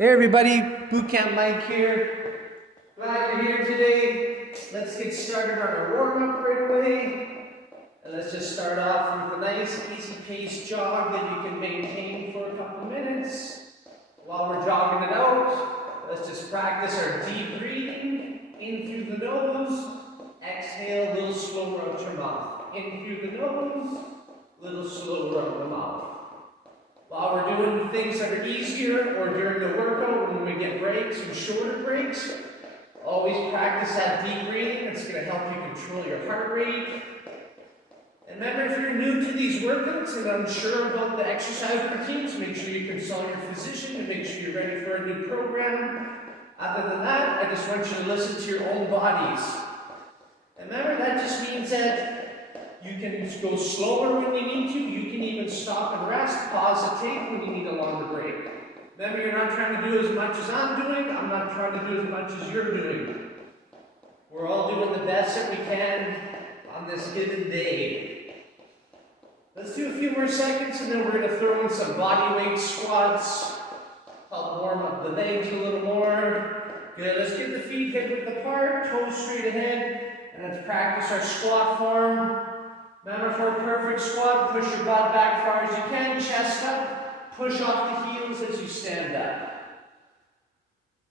Hey everybody, Bootcamp Mike here. Glad you're here today. Let's get started on our warm-up right away. And let's just start off with a nice easy-paced jog that you can maintain for a couple minutes. While we're jogging it out, let's just practice our deep breathing. In through the nose, exhale a little slower out your mouth. In through the nose, a little slower out the mouth. While we're doing things that are easier or during the workout when we get breaks and shorter breaks, always practice that deep breathing. It's going to help you control your heart rate. And remember, if you're new to these workouts and unsure about the exercise routines, make sure you consult your physician and make sure you're ready for a new program. Other than that, I just want you to listen to your own bodies. And remember, that just means that you can go slower when you need to. You can even stop and rest, pause the tape when you need a longer break. Remember, you're not trying to do as much as I'm doing. I'm not trying to do as much as you're doing. We're all doing the best that we can on this given day. Let's do a few more seconds and then we're going to throw in some bodyweight squats. Help warm up the legs a little more. Good. Let's get the feet hip width apart, toes straight ahead, and let's practice our squat form. Remember, for a perfect squat, push your butt back far as you can, chest up, push off the heels as you stand up.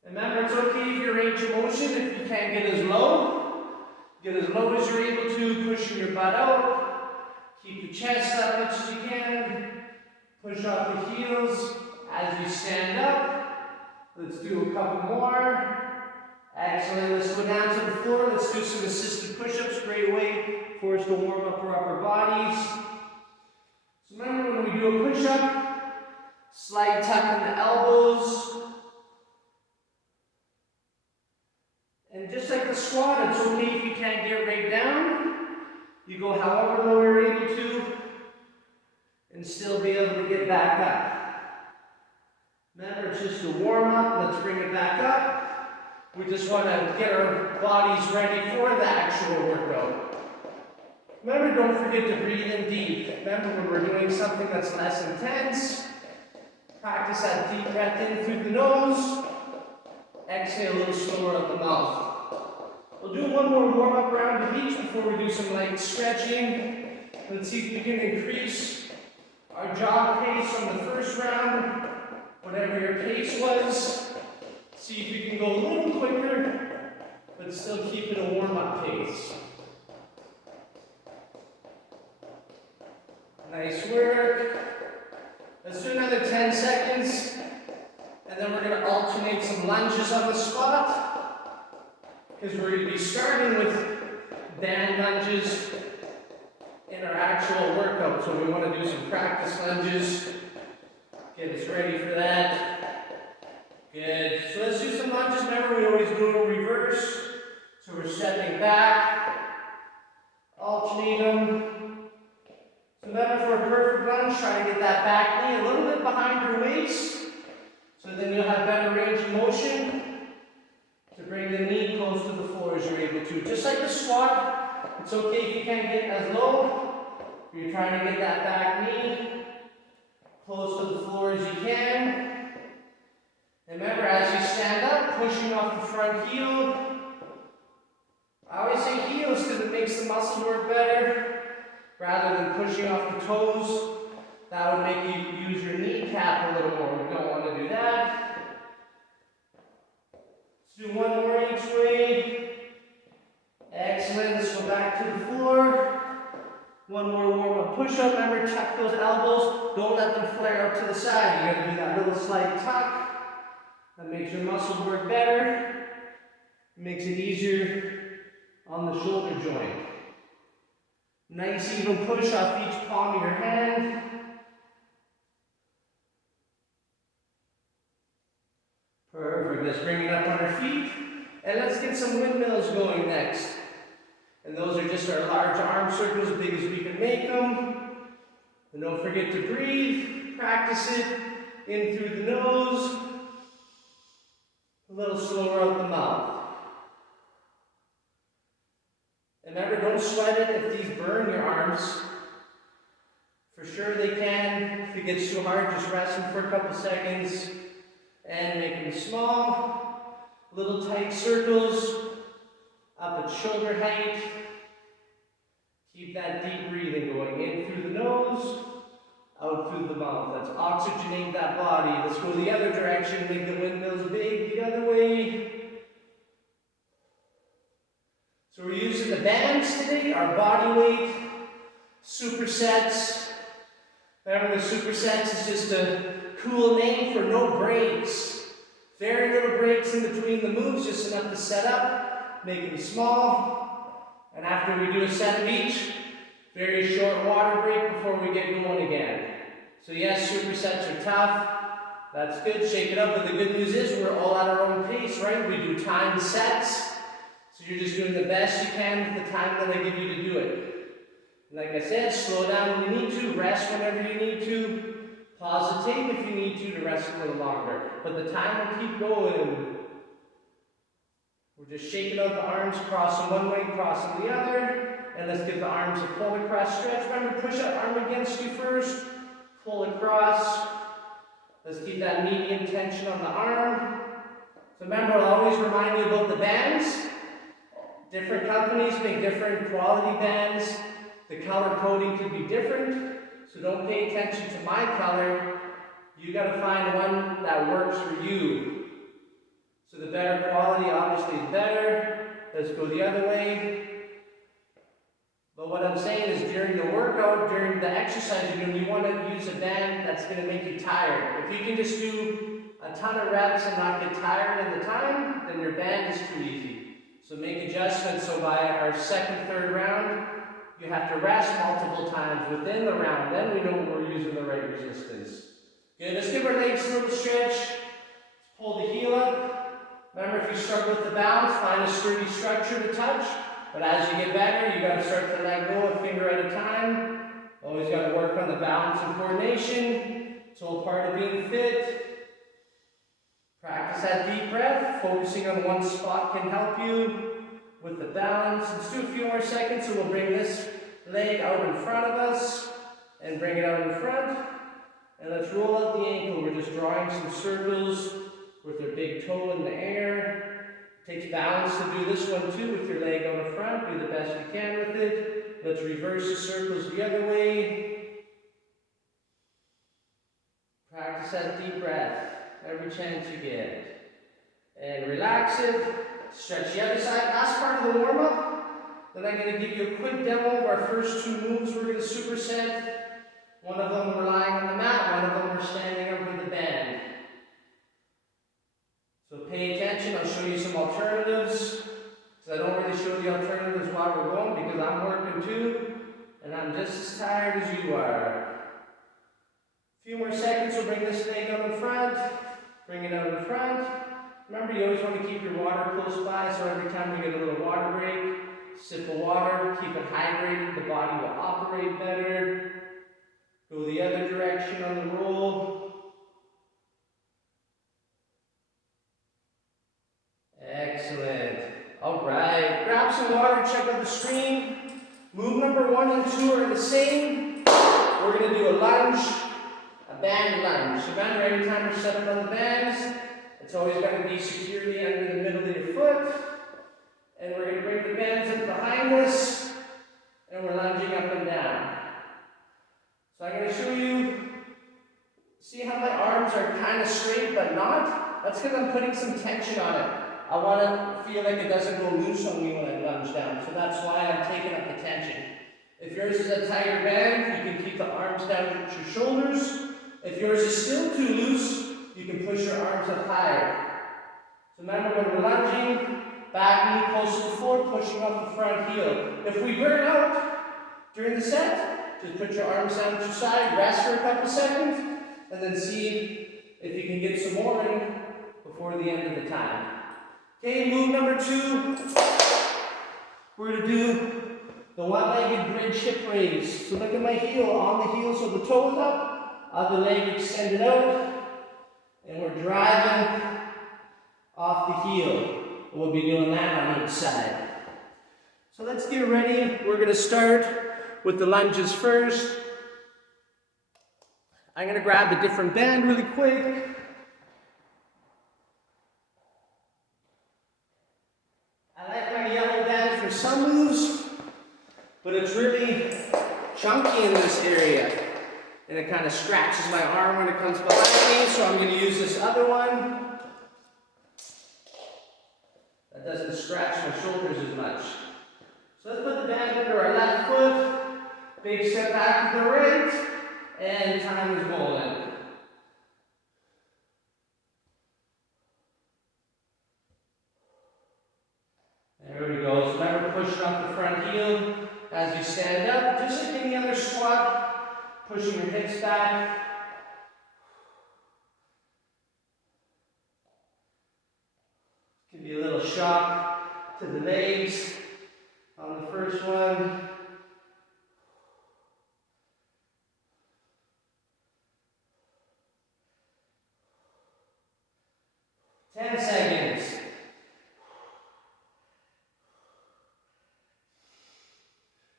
Remember, it's okay if your range of motion, if you can't get as low as you're able to, pushing your butt out. Keep the chest up as much as you can. Push off the heels as you stand up. Let's do a couple more. Excellent. Let's go down to the floor. Let's do some assisted push-ups. Great way for us to warm up our upper bodies. So remember, when we do a push-up, slight tuck in the elbows. And just like the squat, it's okay if you can't get right down. You go however low you're able to and still be able to get back up. Remember, it's just a warm-up. Let's bring it back up. We just want to get our bodies ready for the actual workout. Remember, don't forget to breathe in deep. Remember, when we're doing something that's less intense, practice that deep breath in through the nose. Exhale a little slower out the mouth. We'll do one more warm-up round of each before we do some light stretching. Let's see if we can increase our jog pace from the first round, whatever your pace was. See if we can go a little quicker, but still keep it a warm-up pace. Nice work. Let's do another 10 seconds, and then we're going to alternate some lunges on the spot, because we're going to be starting with band lunges in our actual workout, so we want to do some practice lunges. Get us ready for that. Good. So let's do some lunges. Remember, we always do a reverse. So we're stepping back, alternate them. So remember, for a perfect lunge, try to get that back knee a little bit behind your waist. So then you'll have better range of motion to bring the knee close to the floor as you're able to. Just like the squat, it's okay if you can't get as low. You're trying to get that back knee close to the floor as you can. Remember, as you stand up, pushing off the front heel. I always say heels because it makes the muscle work better rather than pushing off the toes. That would make you use your kneecap a little more. We don't want to do that. Let's do one more each way. Excellent. Let's go back to the floor. One more warm-up push-up. Remember, tuck those elbows. Don't let them flare out to the side. You're going to do that little slight tuck. That makes your muscles work better. It makes it easier on the shoulder joint. Nice even push off each palm of your hand. Perfect. Let's bring it up on our feet. And let's get some windmills going next. And those are just our large arm circles, as big as we can make them. And don't forget to breathe. Practice it in through the nose. A little slower out the mouth. And remember, don't sweat it if these burn your arms. For sure they can. If it gets too hard, just rest them for a couple seconds. And make them small, little tight circles, up at shoulder height. Keep that deep breathing going in through the nose, out through the mouth. Let's oxygenate that body. Let's go the other direction, make the windmills big the other way. So we're using the bands today, our body weight, supersets. Remember, the supersets is just a cool name for no breaks. Very little breaks in between the moves, just enough to set up, make them small. And after we do a set of each, very short water break before we get going again. So yes, supersets are tough. That's good, shake it up. But the good news is we're all at our own pace, right? We do timed sets. So you're just doing the best you can with the time that I give you to do it. Like I said, slow down when you need to, rest whenever you need to, pause the tape if you need to rest a little longer. But the time will keep going. We're just shaking out the arms, crossing one way, crossing the other. And let's give the arms a pull across stretch. Remember, push that arm against you first, pull across. Let's keep that medium tension on the arm. So remember, I'll always remind you about the bands. Different companies make different quality bands. The color coding could be different, so don't pay attention to my color. You got to find one that works for you. So the better quality obviously is better. Let's go the other way. But what I'm saying is during the workout, during the exercise you're doing, you want to use a band that's going to make you tired. If you can just do a ton of reps and not get tired in the time, then your band is too easy. So make adjustments. So by our second, third round, you have to rest multiple times within the round. Then we know we're using the right resistance. Good. Let's give our legs a little stretch. Let's pull the heel up. Remember, if you struggle with the balance, find a sturdy structure to touch. But as you get better, you got to start to let go a finger at a time. Always got to work on the balance and coordination. It's all part of being fit. Practice that deep breath. Focusing on one spot can help you with the balance. Let's do a few more seconds, so we'll bring this leg out in front of us and bring it out in front. And let's roll out the ankle. We're just drawing some circles with your big toe in the air. It takes balance to do this one too with your leg out in front. Do the best you can with it. Let's reverse the circles the other way. Practice that deep breath every chance you get. And relax it. Stretch the other side. Last part of the warm-up. Then I'm going to give you a quick demo of our first two moves. We're going to superset. One of them we're lying on the mat. One of them we're standing up with the band. So pay attention. I'll show you some alternatives. So I don't really show the alternatives while we're going because I'm working too. And I'm just as tired as you are. A few more seconds. We'll bring this leg out in front. Bring it out in front. Remember, you always want to keep your water close by, so every time you get a little water break, sip of water, keep it hydrated, the body will operate better. Go the other direction on the roll. Excellent. All right, grab some water, check out the screen. Move number 1 and 2 are the same. We're going to do a lunge, a band lunge. So remember, every time we're stepping on the bands, it's always going to be securely under the middle of your foot. And we're going to bring the bands up behind us, and we're lunging up and down. So I'm going to show you, see how my arms are kind of straight but not? That's because I'm putting some tension on it. I want to feel like it doesn't go loose on me when I lunge down. So that's why I'm taking up the tension. If yours is a tighter band, you can keep the arms down at your shoulders. If yours is still too loose, you can push your arms up higher. So remember, when we're lunging, back knee close to the floor, pushing up the front heel. If we burn out during the set, just put your arms down at your side, rest for a couple seconds, and then see if you can get some more in before the end of the time. Okay, move number 2. We're going to do the one-legged bridge hip raise. So look at my heel, on the heel, so the toes up, other leg extended out, and we're driving off the heel. We'll be doing that on each side. So let's get ready. We're going to start with the lunges first. I'm going to grab a different band really quick. funky in this area. And it kind of scratches my arm when it comes behind me, so I'm going to use this other one. That doesn't scratch my shoulders as much. So let's put the band under our left foot, big step back to the right, and time is going. There we go. So remember pushing up the front heel as you stand up, just like any other squat, pushing your hips back. Give you a little shock to the legs on the first one. Ten seconds.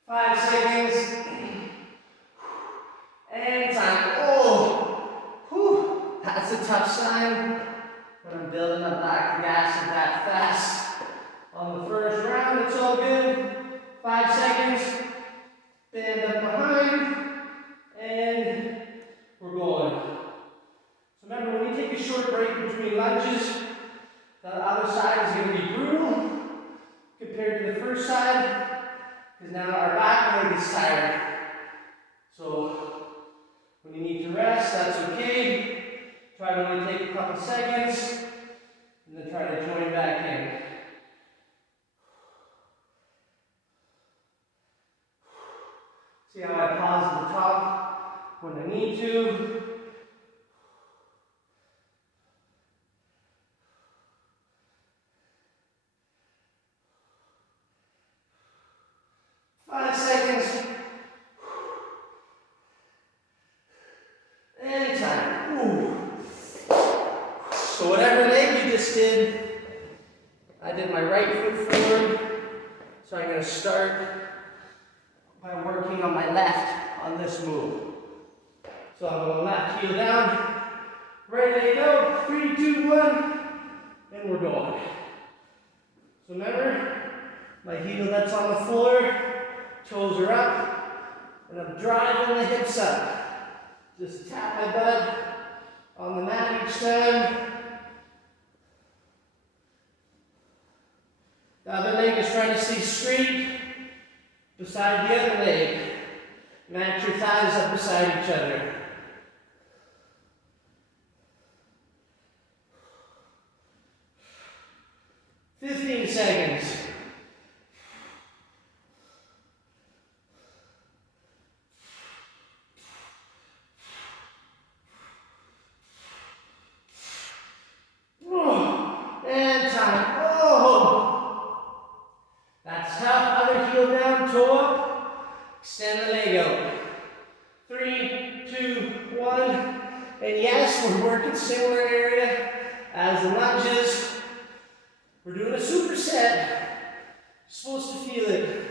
5 seconds. And time. Oh, whew. That's a tough sign. But I'm building up back the gas that fast. On the first round, it's all good. 5 seconds. Band up behind. And we're going. So remember, when you take a short break between lunges, the other side is going to be brutal compared to the first side. Because now our back leg is tired. So when you need to rest, that's okay. Try to only take a couple seconds, and then try to join back in. See how I pause at the top when I need to. So whatever leg you just did, I did my right foot forward. So I'm going to start by working on my left on this move. So I'm going left heel down, right leg out, 3, 2, 1, and we're going. So remember, my heel that's on the floor, toes are up, and I'm driving the hips up. Just tap my butt on the mat each time. The other leg is trying to stay straight beside the other leg. Match your thighs up beside each other. "15 seconds. And time. Oh, that's tough. Other heel down, toe up. Extend the leg out. 3, 2, 1. And yes, we're working similar area as the lunges. We're doing a superset. You're supposed to feel it.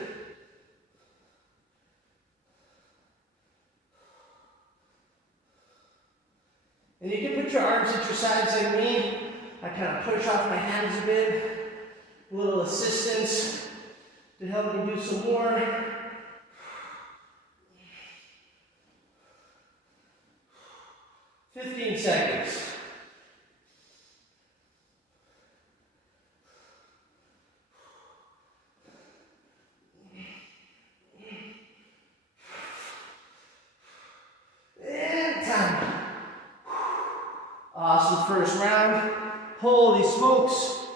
And you can put your arms at your sides like me. I kind of push off my hands a bit. A little assistance to help me do some more. "15 seconds. And time. Awesome first round. Holy smokes.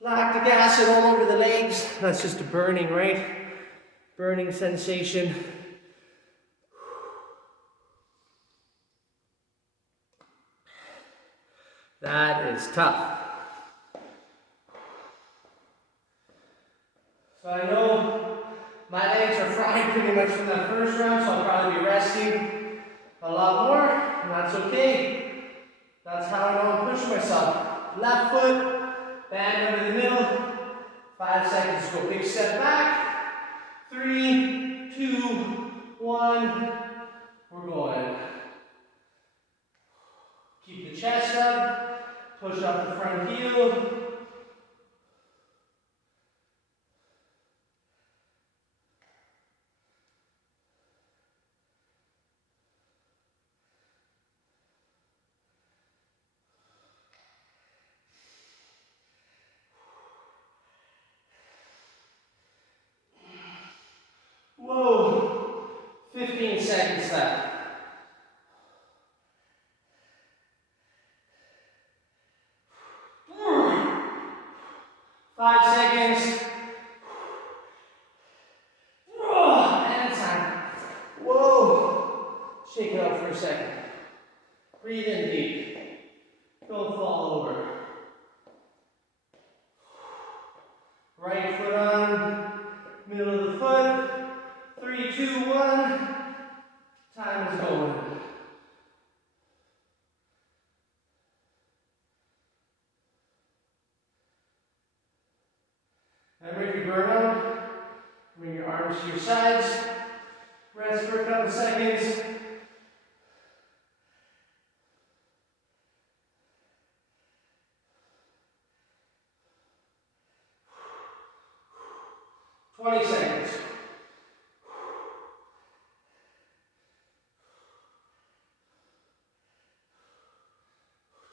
Lactic acid all over the legs. That's just a burning, right? Burning sensation. That is tough. So I know my legs are frying pretty much from that first round, so I'll probably be resting a lot more, and that's okay. That's how I know I'm pushing myself. Left foot, band under the middle. 5 seconds to go. Big step back. 3, 2, 1. We're going. Keep the chest up. Push up the front heel. seconds left. 5 seconds. And time. Whoa. Shake it out for a second. Breathe in deep. Don't fall over. Right foot on, middle of the foot. 3, 2, 1. Time is going. Remember, if you burn out, bring your arms to your sides. Rest for a couple seconds. Twenty seconds.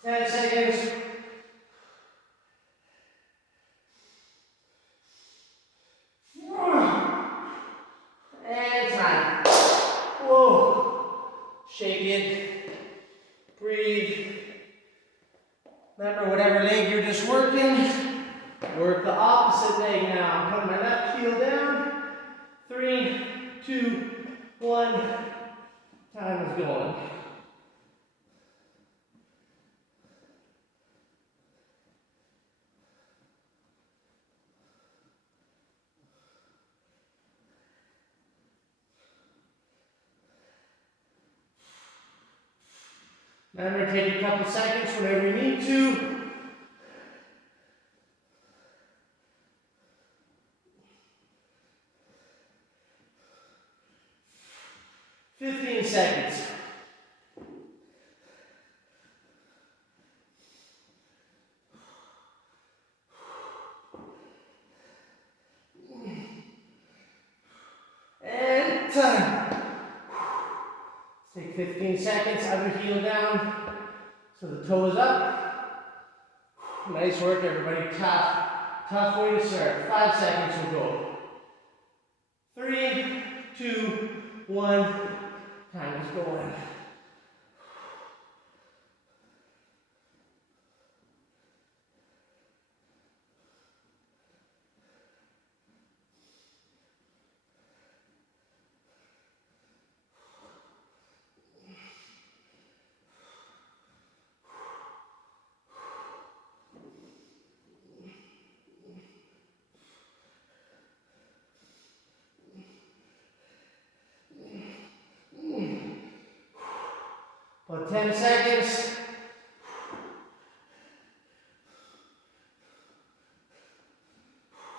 10 seconds. And time. Whoa. Shake it. Breathe. Remember, whatever leg you're just working, work the opposite leg now. I'm putting my left heel down. 3, 2, 1. Time is going. Remember, take a couple seconds whenever you need to. Fifteen seconds. And time. Take 15 seconds, other heel down, so the toe is up. Nice work, everybody. Tough way to start. 5 seconds will go. 3, 2, 1. Time is going. About 10 seconds.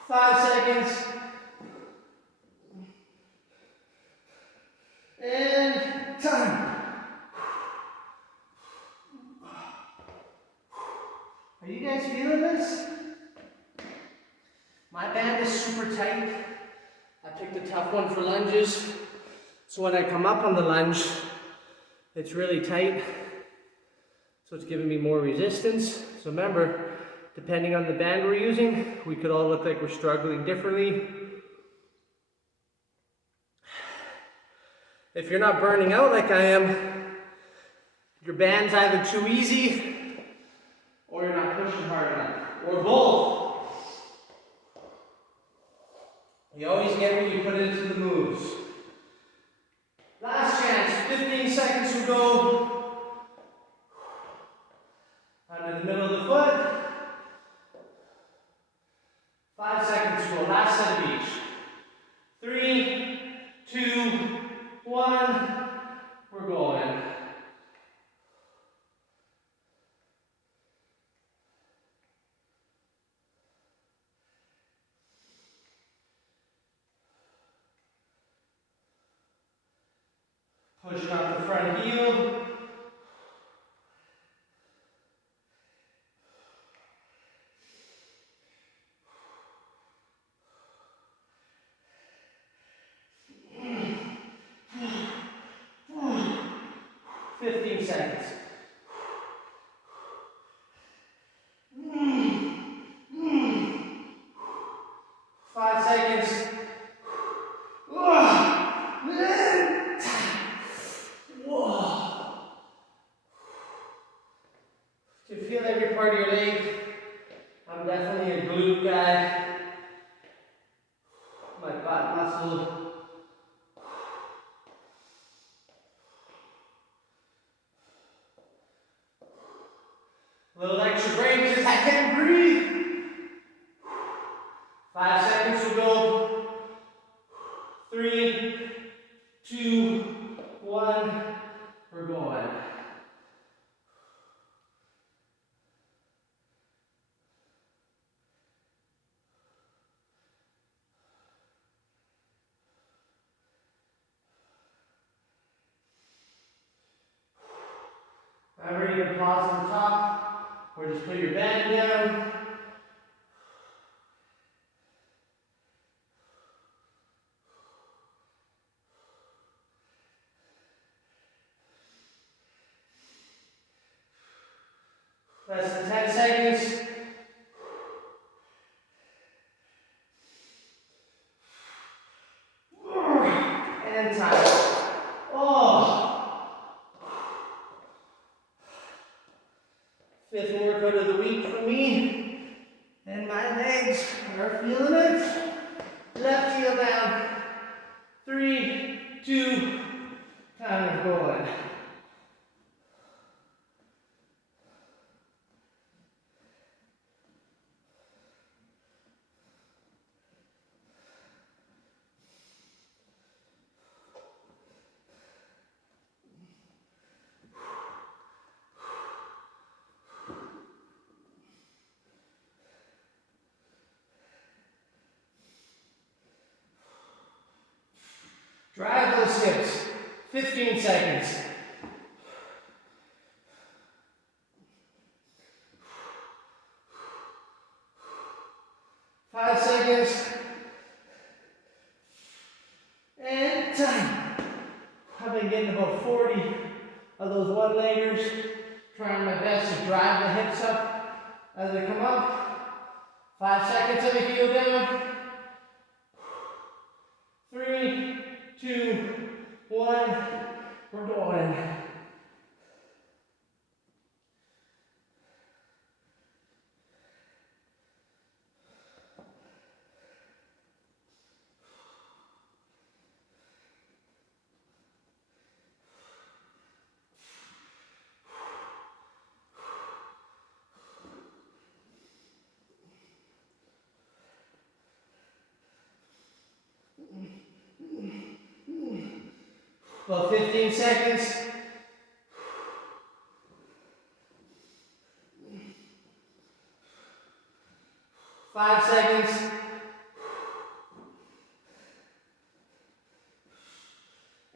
Five seconds. And time. Are you guys feeling this? My band is super tight. I picked a tough one for lunges. So when I come up on the lunge, it's really tight, so it's giving me more resistance. So remember, depending on the band we're using, we could all look like we're struggling differently. If you're not burning out like I am, your band's either too easy, or you're not pushing hard enough, or both. You always get what you put into the moves. Last chance, 15 seconds to go. Under the middle of the foot. 5 seconds to go, last set of each. 3, 2, 1. We're going. Pushing off the front heel. Fifteen seconds. 5 seconds. to feel every part of your leg. I'm definitely a glute guy. My butt muscle. A little extra break because I can't breathe. 5 seconds will go. 3, 2, 1. We're going. Remember, you can pause on the top or just put your band down. Less than 10 seconds. And time. Oh! 5th workout of the week for me. And my legs are feeling it. Left heel down. 3, 2, time is going. Drive those hips. 15 seconds. Five seconds. And time. I've been getting about 40 of those one-leggers. Trying my best to drive the hips up as they come up. 5 seconds of the heel down. 3, 2, 1, we're going. About 15 seconds. Five seconds.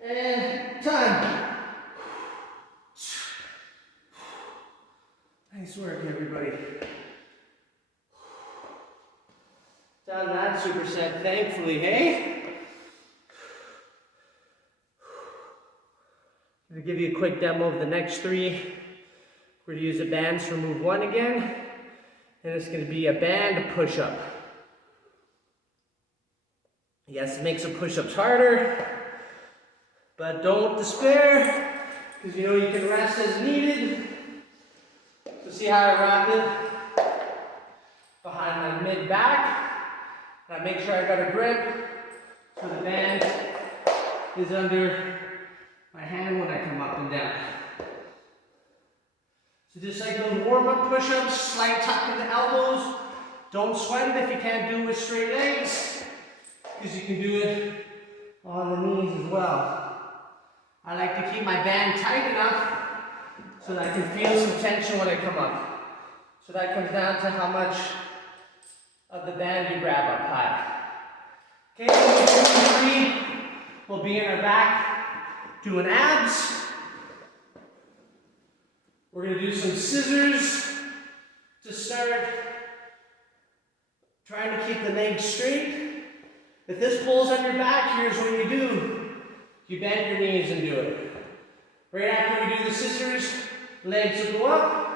And time. Nice work, everybody. Done that superset, thankfully, hey? I'm going to give you a quick demo of the next 3. We're going to use the bands for move 1 again. And it's going to be a band push-up. Yes, it makes some push-ups harder. But don't despair, because you know you can rest as needed. So see how I wrap it behind my mid-back. And I make sure I got a grip so the band is under my hand when I come up and down. So just like those warm-up push-ups, slight tuck in the elbows. Don't sweat it if you can't do it with straight legs, because you can do it on the knees as well. I like to keep my band tight enough so that I can feel some tension when I come up. So that comes down to how much of the band you grab up high. Okay, 2, 3 will be in our back. Doing abs. We're going to do some scissors to start. Trying to keep the legs straight. If this pulls on your back, here's what you do. You bend your knees and do it. Right after we do the scissors, legs will go up.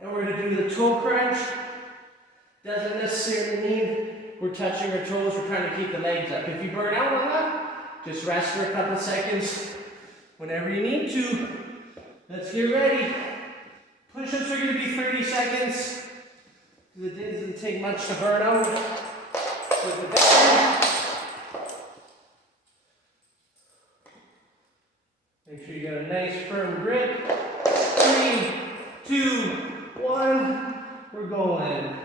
And we're going to do the toe crunch. Doesn't necessarily mean we're touching our toes. We're trying to keep the legs up. If you burn out on that, just rest for a couple seconds whenever you need to. Let's get ready. Push-ups are going to be 30 seconds. Because it doesn't take much to burn out with the band. Make sure you got a nice firm grip. 3, 2, 1. We're going.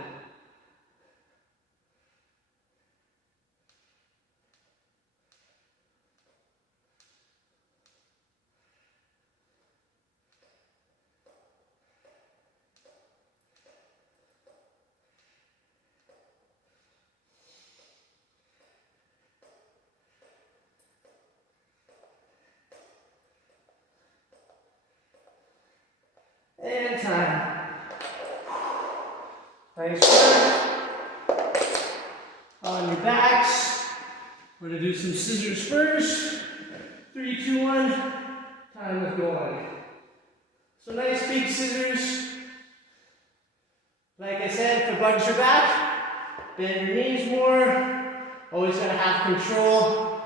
And time. Nice work. On your backs. We're going to do some scissors first. 3, 2, 1. Time is going. So nice big scissors. Like I said, if it bugs your back, bend your knees more. Always got to have control.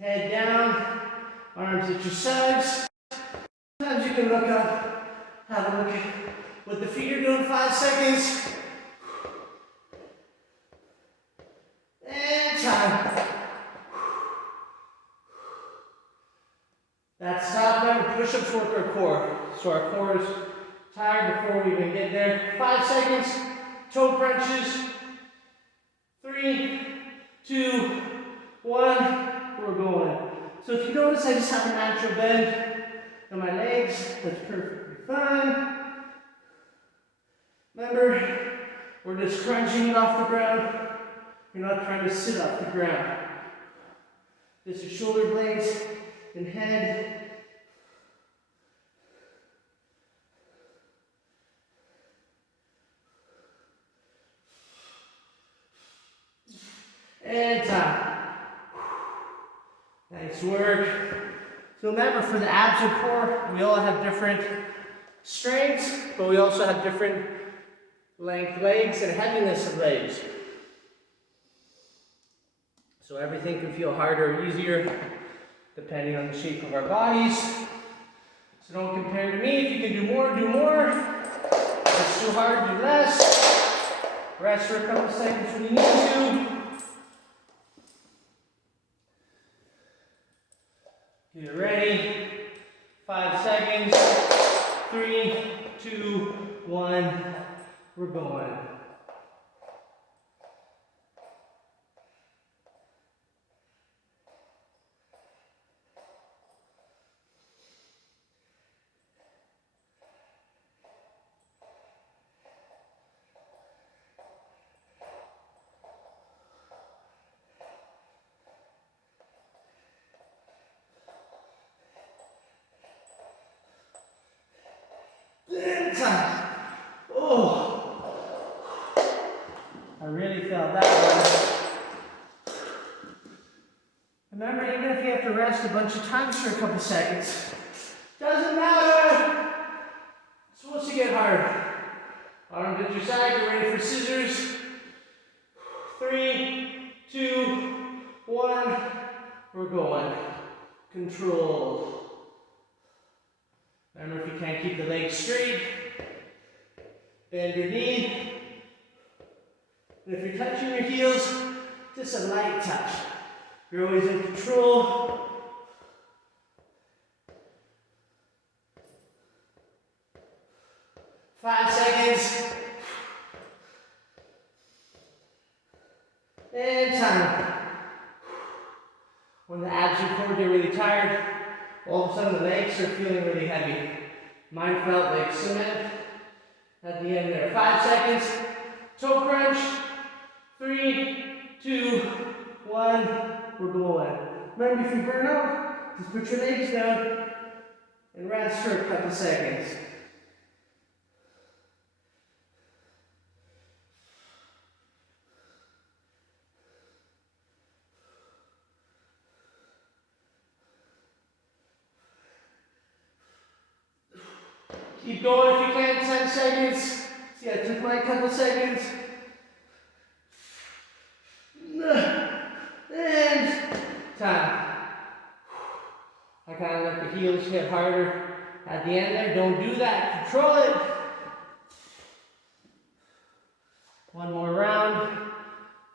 Head down. Arms at your sides. Sometimes you can look up, have a look at what the feet are doing. 5 seconds. And time. That's stop. Remember, push-ups work our core. So our core is tired before we even get there. 5 seconds. Toe crunches. 3, 2, 1. We're going. So if you notice, I just have a natural bend in my legs. That's perfectly fine. Remember, we're just crunching it off the ground. You're not trying to sit off the ground. This is shoulder blades and head. And time. Nice work. So remember, for the abs and core, we all have different strengths, but we also have different length legs and heaviness of legs. So everything can feel harder or easier depending on the shape of our bodies. So don't compare to me. If you can do more, do more. If it's too hard, do less. Rest for a couple seconds when you need to. Get ready. 5 seconds. 3, 2, 1. We're going. Oh, I really felt that one. Remember, even if you have to rest a bunch of times for a couple seconds, doesn't matter. It's supposed to get hard. Arms at your side, get ready for scissors. 3, 2, 1. We're going. Control. Remember, if you can't keep the legs straight, bend your knee. And if you're touching your heels, just a light touch. You're always in control. Five seconds. And time. When the abs and core get really tired, all of a sudden the legs are feeling really heavy. Mine felt like cement at the end there. 5 seconds. Toe crunch. 3, 2, 1. We're going. Remember, if you burn out, just put your legs down and rest for a couple seconds. Keep going if you can, 10 seconds. See, I took my couple seconds. And time. I kind of let the heels hit harder at the end there. Don't do that. Control it. One more round,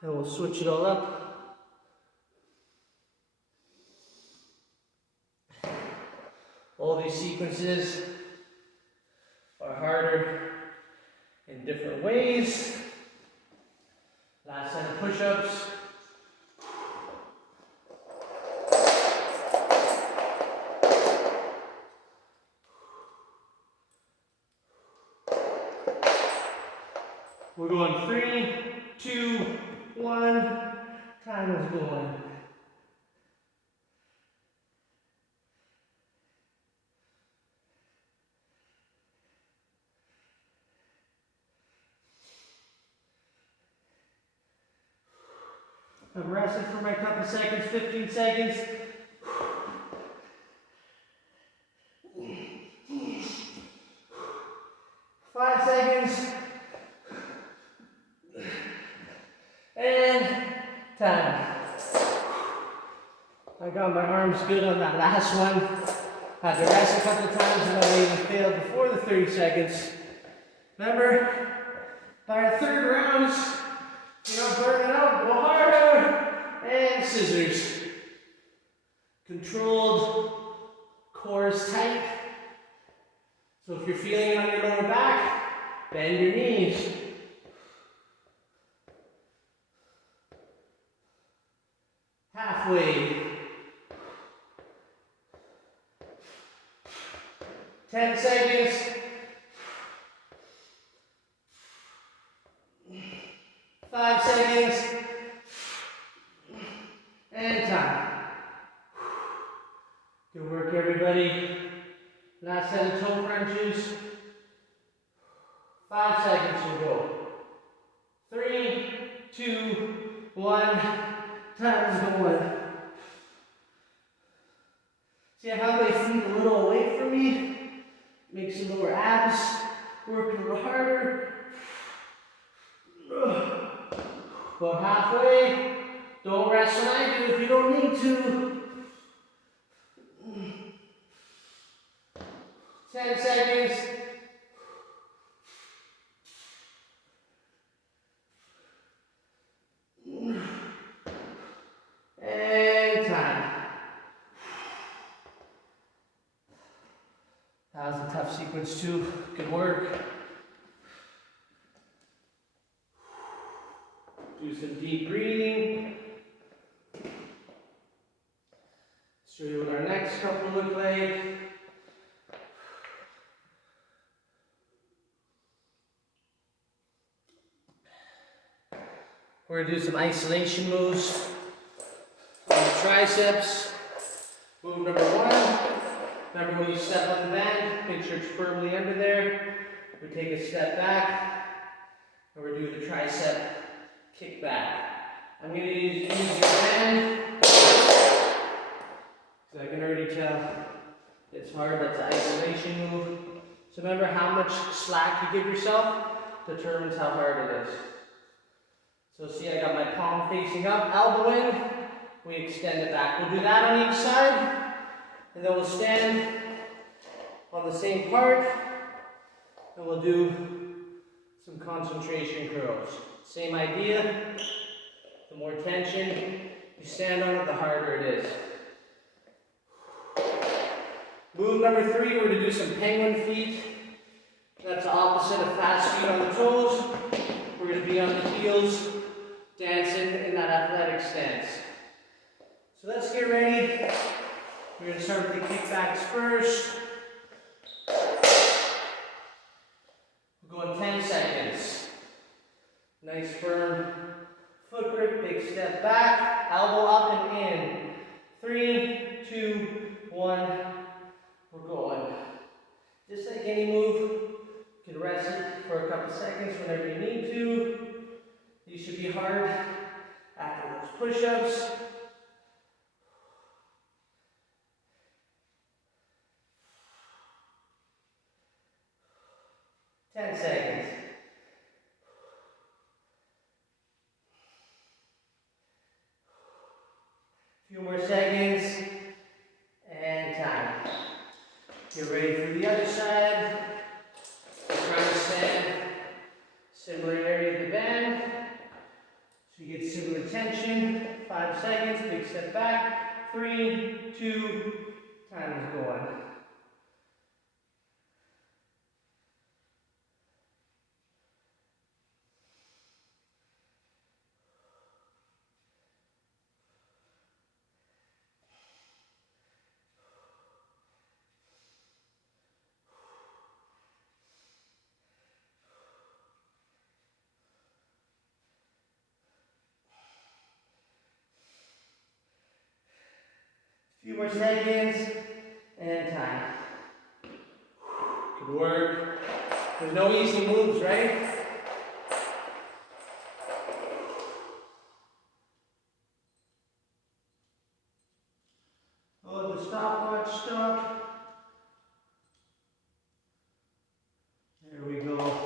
and we'll switch it all up. All these sequences are harder in different ways. Last set of push-ups. We're going 3, 2, 1. Time is going. I'm resting for my couple seconds, 15 seconds. 5 seconds. And time. I got my arms good on that last one. Had to rest a couple of times and I even failed before the 30 seconds. Remember, by the third round, you know, burn it out, go harder. And scissors. Controlled, core is tight. So if you're feeling it on your lower back, bend your knees. Halfway. 10 seconds. 5 seconds. And time. Good work, everybody. Last set of toe crunches. 5 seconds to go. 3, 2, 1. Time is going. See how my feet a little away from me? Makes the lower abs work a little harder. About halfway. Don't rest when I do if you don't need to. 10 seconds. And time. That was a tough sequence too. Good work. Do some deep breathing. Show you what our next couple look like. We're going to do some isolation moves on the triceps. Move number 1. Remember when you step on the band, make sure it's firmly under there. We take a step back, and we're doing the tricep kickback. I'm going to use your band, because I can already tell it's hard. That's an isolation move. So remember, how much slack you give yourself determines how hard it is. So see, I got my palm facing up, elbow in, we extend it back. We'll do that on each side, and then we'll stand on the same part, and we'll do some concentration curls. Same idea, the more tension you stand on it, the harder it is. Move number 3, we're going to do some penguin feet. That's the opposite of fast feet on the toes. We're going to be on the heels, dancing in that athletic stance. So let's get ready. We're going to start with the kickbacks first. We're going 10 seconds. Nice firm foot grip, big step back, elbow up and in. 3, 2, 1. We're going. Just like any move, you can rest it for a couple seconds whenever you need to. These should be hard after those push-ups. Ten seconds. Few more seconds. And time. Get ready for the other side. Try to stand similar area of the band. So you get similar tension. 5 seconds, big step back. 3, 2, time is going. Few more seconds, and time. Good work. There's no easy moves, right? Oh, the stopwatch stop. There we go.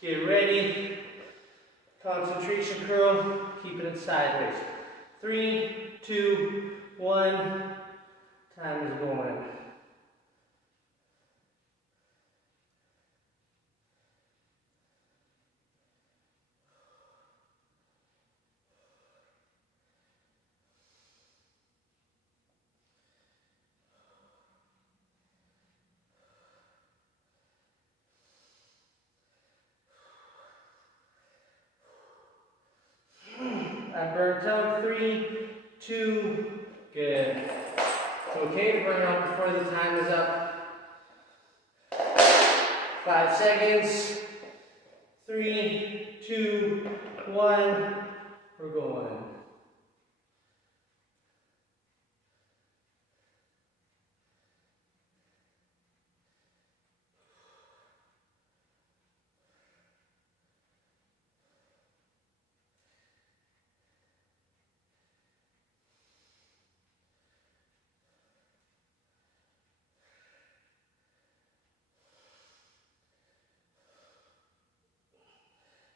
Get ready. Concentration curl. Keeping it sideways. 3, 2, 1. Time is going. I burnt out. 3, 2, good. It's okay to burn out before the time is up. 5 seconds. 3, 2, 1. We're going.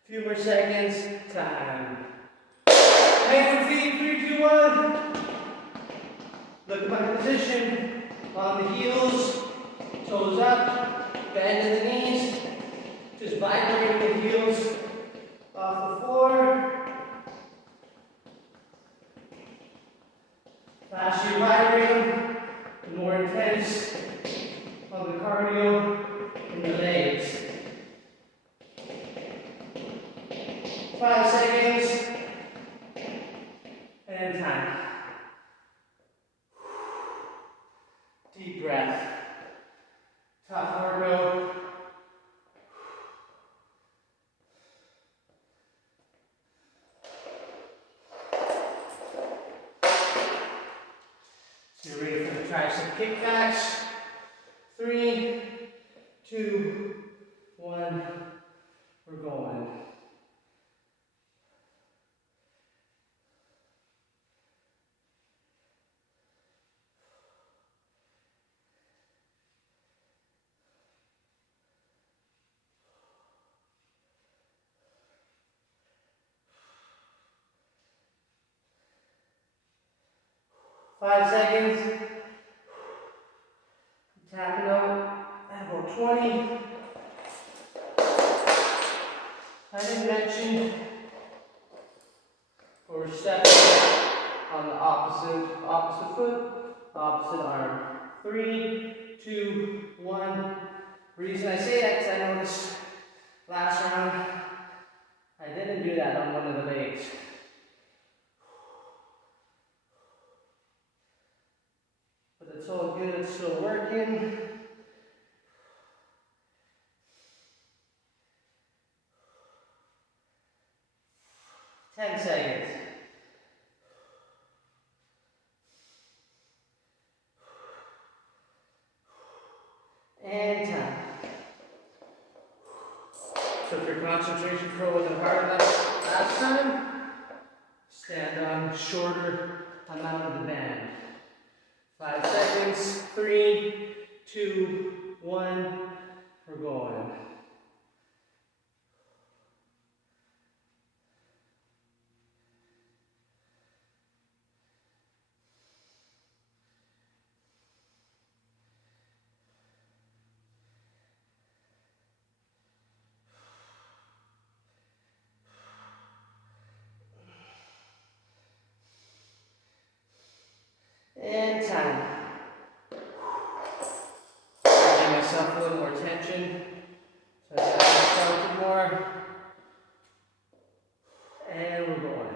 Few more seconds. Time. Hang your feet. 3, 2, 1. Look at my position. On the heels. Toes up. Bend in the knees. Just vibrating the heels off the floor. Faster you're vibrating, the more intense on the cardio in the legs. 5 seconds, and time. Deep breath. Tough workout. So you're ready for the tricep kickbacks. 3, 2, 1. We're going. Five seconds. Tap it out at about 20. I didn't mention we're stepping on the opposite foot, opposite arm. 3, 2, 1. The reason I say that is I noticed last round I didn't do that on one of the legs. But it's all good, it's still working. Ten seconds. And time. So if your concentration curl wasn't hard enough last time, stand on shorter amount of the band. 5 seconds. 3, 2, 1. We're going. time. Give myself a little more tension. So I got it more. And we're going.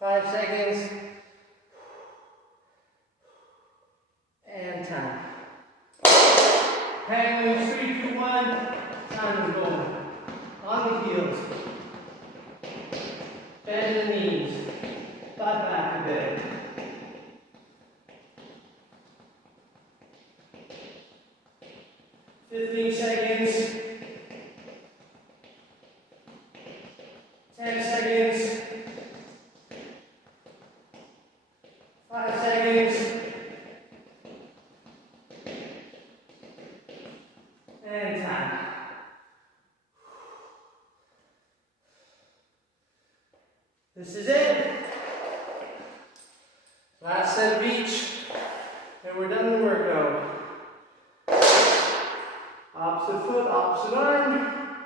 Five seconds. And time. Hang loose, 3, 2, 1. Time is going. On the heels. Bend the knees. Butt back a bit. Fifteen seconds. 10 seconds. 5 seconds. And time. This is it. Last set of each. And we're done the workout. Opposite foot, opposite arm.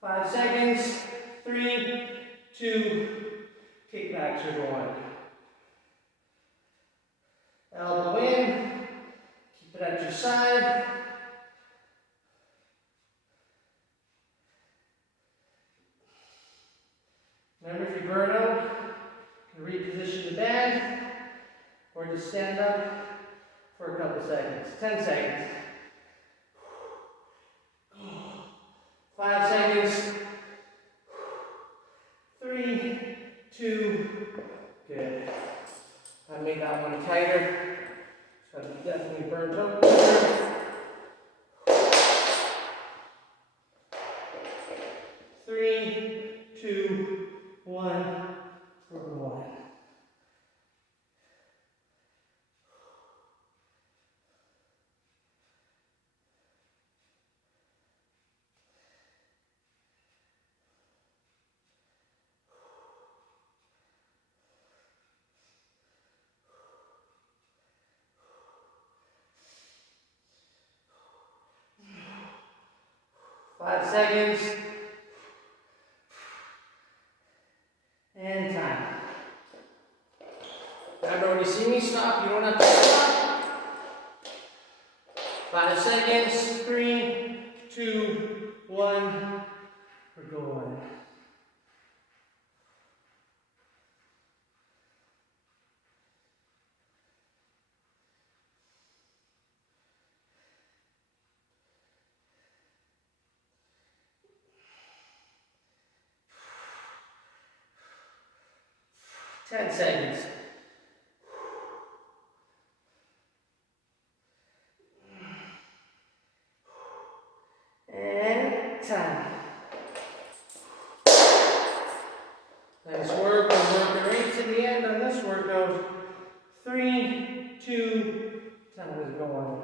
5 seconds. 3, 2, kickbacks are going. Elbow in. Keep it at your side. Remember, if you burn out, you can reposition the band or just stand up for a couple seconds. 10 seconds. 5 seconds. 3, 2, good. I made that one tighter, so I'm definitely burnt out. 3, 2, 1, we're going. Five seconds. And time. Remember, when you see me stop, you don't have to stop. 5 seconds. 3, 2, 1. We're going. Ten seconds. And time. Nice work. We're working right to the end on this workout. 3, 2, time is going.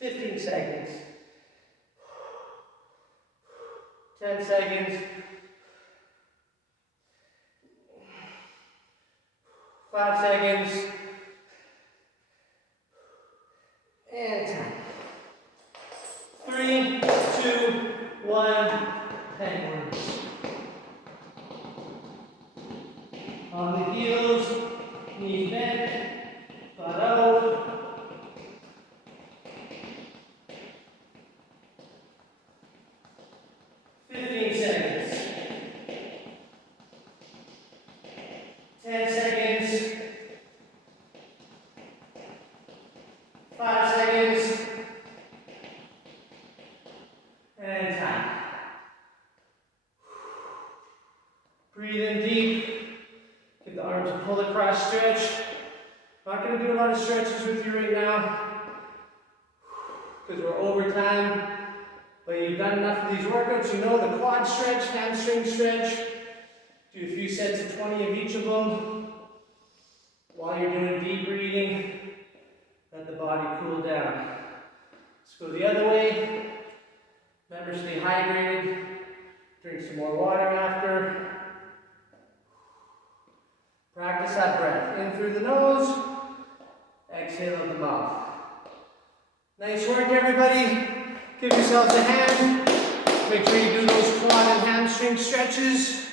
Fifteen seconds. 10 seconds. 5 seconds. And time. 3, 2, 1. Penguins. On the heels, knees bent, butt out. 15 seconds. 10 seconds. 5 seconds. And time. Breathe in deep. Get the arms pulled across, stretch. Not going to do a lot of stretches with you right now because we're over time. But you've done enough of these workouts, you know the quad stretch, hamstring stretch. Do a few sets of 20 of each of them. While you're doing deep breathing, let the body cool down. Let's go the other way. Remember, stay hydrated. Drink some more water after. Practice that breath. In through the nose, exhale out the mouth. Nice work, everybody. Give yourselves a hand. Make sure you do those quad and hamstring stretches.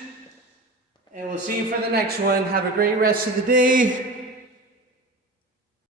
And we'll see you for the next one. Have a great rest of the day.